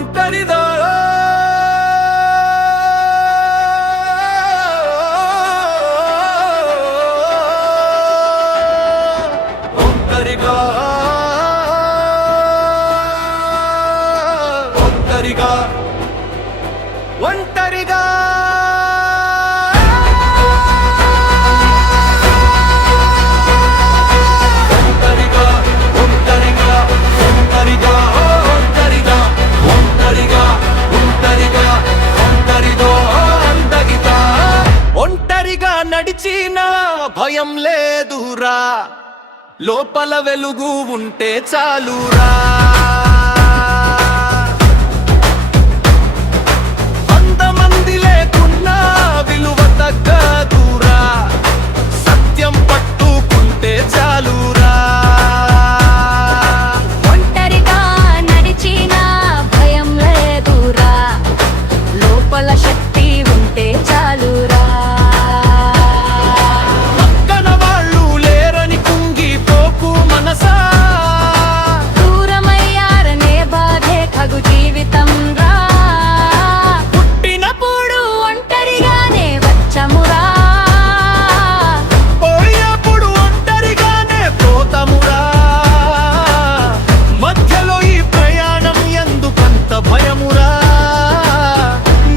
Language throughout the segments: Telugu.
ఒంటరిదా ఒంటరిగా ఒంటరిగా ఒంటరిగా నడిచినా భయం లేదురా, లోపల వెలుగు ఉంటే చాలురా. అంతమంది లేకున్నా విలువ తగ్గదురా, సత్యం పట్టుకుంటే చాలురా. ఒంటరిగా నడిచినా భయం లేదురా, లోపల శక్తి ఉంటే చాలురా. దూరమయ్యారనే బాధే కగు జీవితం రా, పుట్టినప్పుడు ఒంటరిగానే వచ్చమురా, పోయేప్పుడు ఒంటరిగానే పోతమురా. మధ్యలో ఈ ప్రయాణం ఎందుకంత భయమురా,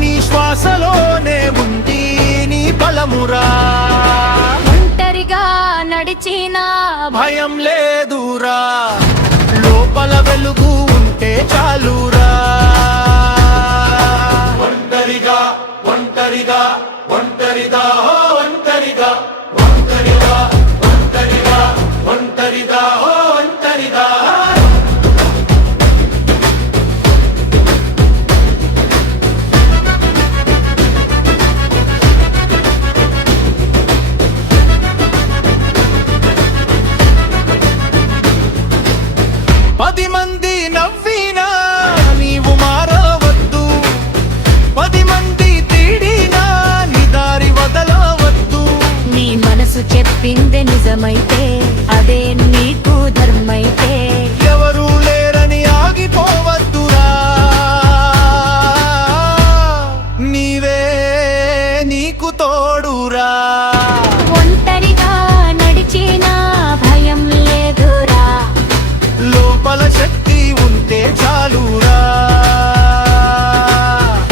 నీ శ్వాసలోనే ఉంది నీ బలమురా. ఒంటరిగా నడిచినా భయం లేదురా, లోపల వెలుగు ఉంటే చాలురా. ఒంటరిగా ఒంటరిగా ఒంటరిగా ఒంటరిగా ఒంటరిగా ఒంటరిగా ఒంటరిగా ఒంటరిగా. పది మంది నవ్వినా నీవు మారవద్దు, పది మంది తీడినా నీ దారి వదలవద్దు. నీ మనసు చెప్పిందే నిజమైతే అదే నీకు ధర్మైతే, ఎవరు లేరని ఆగిపోవద్దురా, నీవే నీకు తోడురా. ఒంటరిగా నడిచినా భయం లేదురా, లోపల శక్తి ఉంటే చాలురా.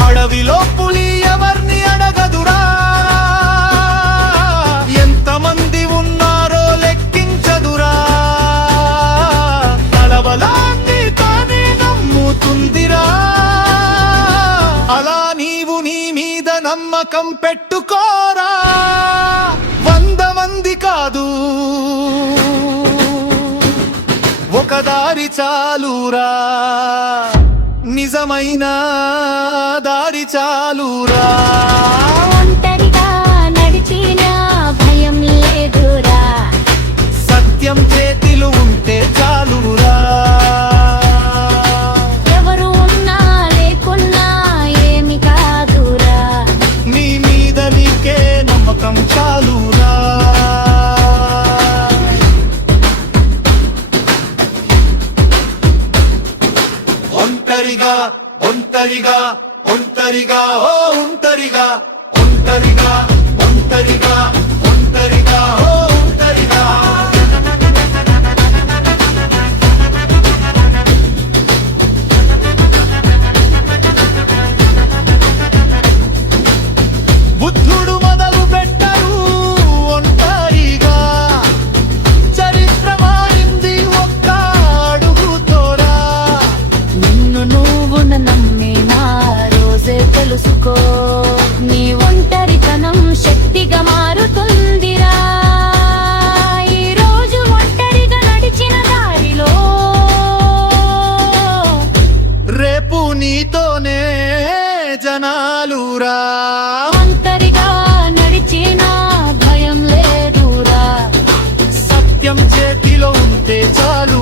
అడవిలో పులి ఎవర్ని అడగదురా, ఎంతమంది ఉన్నారో లెక్కించదురా. తలబలాన్ని తానే నమ్ముతుందిరా, అలా నీవు నీ మీద నమ్మకం పెట్టుకోరా. 100 మంది కాదు ఒక దారి చాలురా, నిజమైన దారి చాలురా. ఒంటరిగా నడిచినా భయం లేదురా, సత్యం చేతిలో ఉంటే చాలురా. ఎవరు ఉన్నా లేకున్నా ఏమి కాదురా, నీ మీద నీకే నమ్మకం చాలురా. ఒంటరిగా ఒంటరిగా ఒంటరిగా ఓ ఒంటరిగా ఒంటరిగా ఒంటరిగా ఒంటరిగా ఓ ఒంటరిగా. బుద్ధుడు మొదలు పెట్టరు ఒంటరిగా, చరిత్ర మారింది ఒక్క అడుగుతోరా. నిన్ను నువ్వు నమ్మినా రోజే తెలుసుకో, నీ ఒంటరితనం శక్తిగా మారుతుందిరా. ఈ రోజు ఒంటరిగా నడిచిన దారిలో రేపు నీతోనే జనాలురా. ఒంటరిగా నడిచిన భయం లేదురా, సత్యం చేతిలో ఉంటే చాలు